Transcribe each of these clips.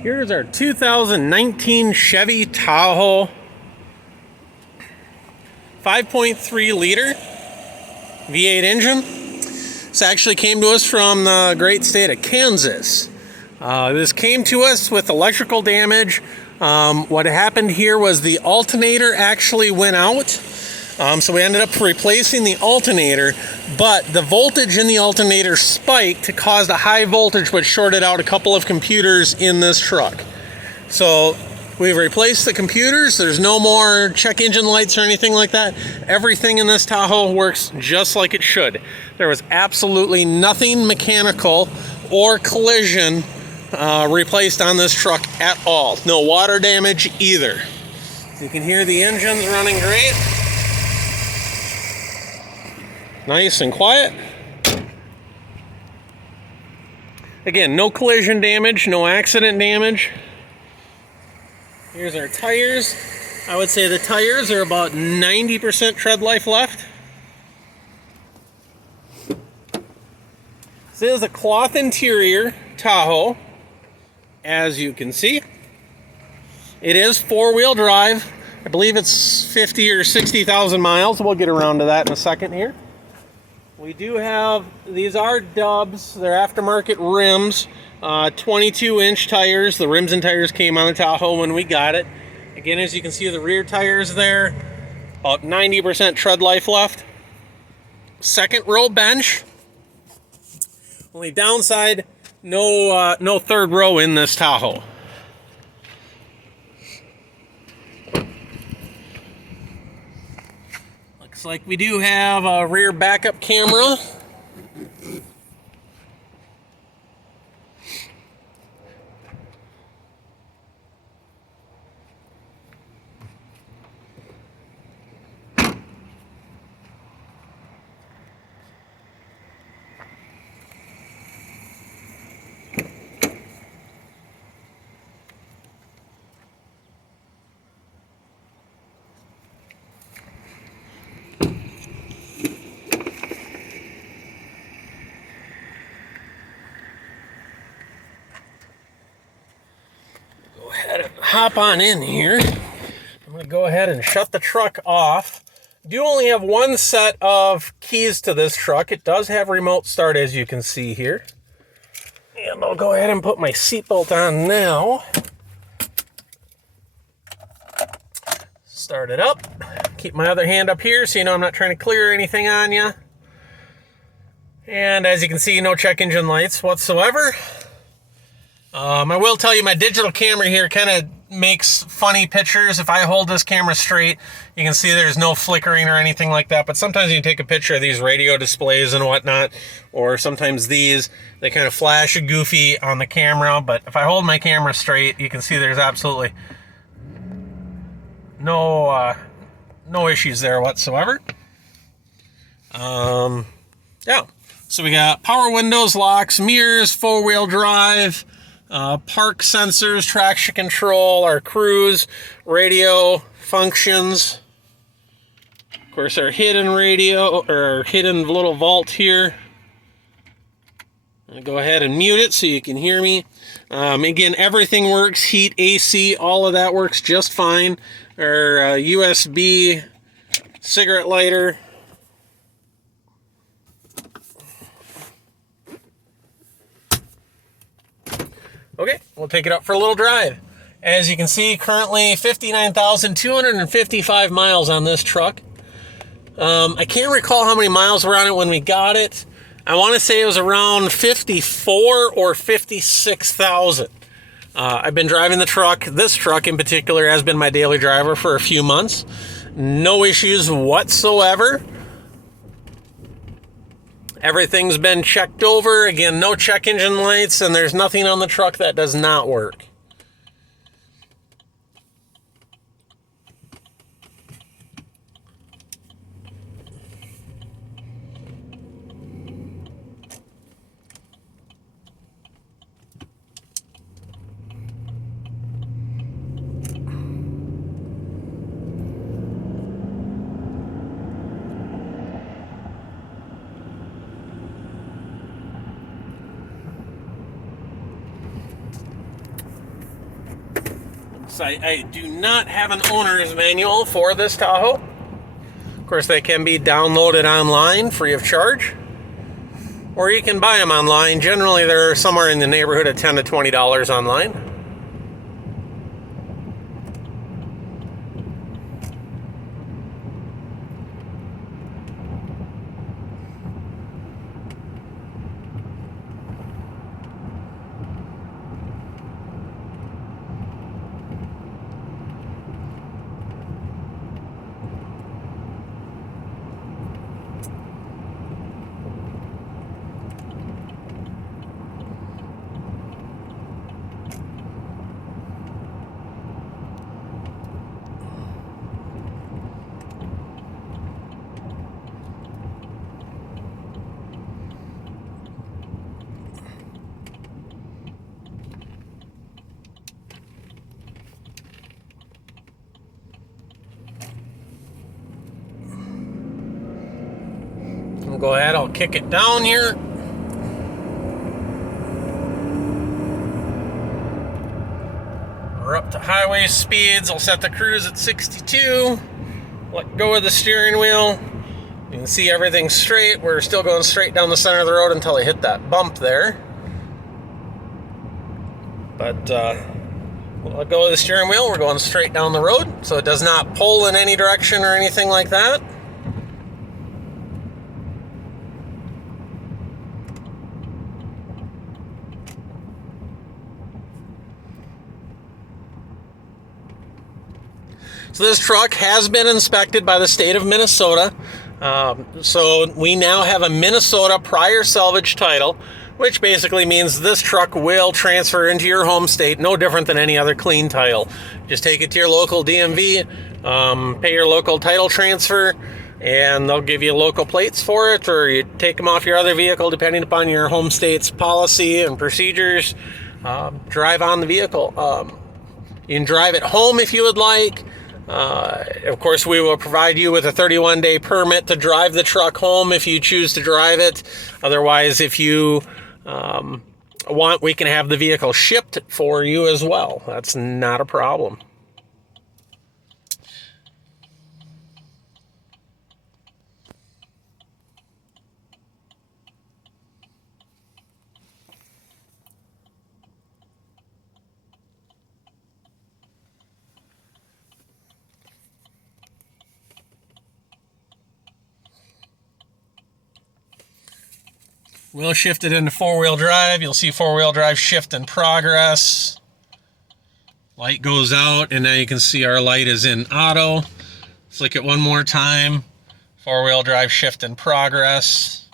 Here's our 2019 Chevy Tahoe 5.3 liter V8 engine. This actually came to us from the great state of Kansas. This came to us with electrical damage. What happened here was the alternator actually went out. So we ended up replacing the alternator, but the voltage in the alternator spiked, caused a high voltage, which shorted out a couple of computers in this truck. So we've replaced the computers. There's no more check engine lights or anything like that. Everything in this Tahoe works just like it should. There was absolutely nothing mechanical or collision replaced on this truck at all. No water damage either. You can hear the engine's running great. Nice and quiet. Again, no collision damage, no accident damage. Here's our tires. I would say the tires are about 90% tread life left. This is a cloth interior Tahoe, as you can see. It is four-wheel drive. I believe it's 50 or 60,000 miles. We'll get around to that in a second here. We do have, these are dubs, they're aftermarket rims, 22-inch tires. The rims and tires came on the Tahoe when we got it. Again, as you can see, the rear tires there, about 90% tread life left. Second row bench. Only downside, no third row in this Tahoe. Looks like we do have a rear backup camera. Hop on in here. I'm going to go ahead and shut the truck off. Do only have one set of keys to this truck. It does have remote start, as you can see here. And I'll go ahead and put my seatbelt on now. Start it up. Keep my other hand up here so you know I'm not trying to clear anything on you. And as you can see, no check engine lights whatsoever. I will tell you, my digital camera here kind of makes funny pictures. If I hold this camera straight, you can see there's no flickering or anything like that. But sometimes you can take a picture of these radio displays and whatnot, or sometimes they kind of flash goofy on the camera. But if I hold my camera straight, you can see there's absolutely no issues there whatsoever. Yeah. So we got power windows, locks, mirrors, four-wheel drive, park sensors, traction control, our cruise, radio functions. Of course, our hidden radio, or our hidden little vault here. I'll go ahead and mute it so you can hear me. Again, everything works, heat, AC, all of that works just fine. Our USB cigarette lighter. Okay, we'll take it up for a little drive. As you can see, currently 59,255 miles on this truck. I can't recall how many miles were on it when we got it. I want to say it was around 54 or 56,000. I've been driving the truck. This truck in particular has been my daily driver for a few months. No issues whatsoever. Everything's been checked over. Again, no check engine lights, and there's nothing on the truck that does not work. So I do not have an owner's manual for this Tahoe. Of course, they can be downloaded online free of charge, or you can buy them online. Generally, they're somewhere in the neighborhood of $10 to $20 online. I'll go ahead, I'll kick it down here. We're up to highway speeds. I'll set the cruise at 62. Let go of the steering wheel. You can see everything's straight. We're still going straight down the center of the road until I hit that bump there. But we'll let go of the steering wheel. We're going straight down the road, so it does not pull in any direction or anything like that. So this truck has been inspected by the state of Minnesota. So we now have a Minnesota prior salvage title, which basically means this truck will transfer into your home state, no different than any other clean title. Just take it to your local DMV, pay your local title transfer, and they'll give you local plates for it, or you take them off your other vehicle depending upon your home state's policy and procedures. Drive on the vehicle. You can drive it home if you would like. Of course, we will provide you with a 31-day permit to drive the truck home if you choose to drive it. Otherwise, if you want, we can have the vehicle shipped for you as well. That's not a problem. We'll shift it into four-wheel drive. You'll see four-wheel drive shift in progress. Light goes out, and now you can see our light is in auto. Flick it one more time. Four-wheel drive shift in progress.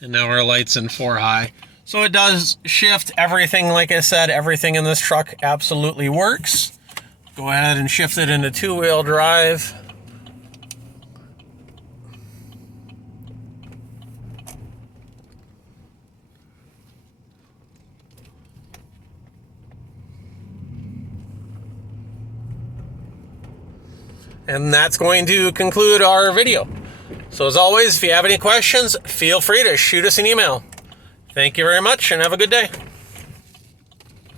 And now our light's in 4-high. So it does shift everything. Like I said, everything in this truck absolutely works. Go ahead and shift it into two-wheel drive. And that's going to conclude our video. So as always, if you have any questions, feel free to shoot us an email. Thank you very much and have a good day.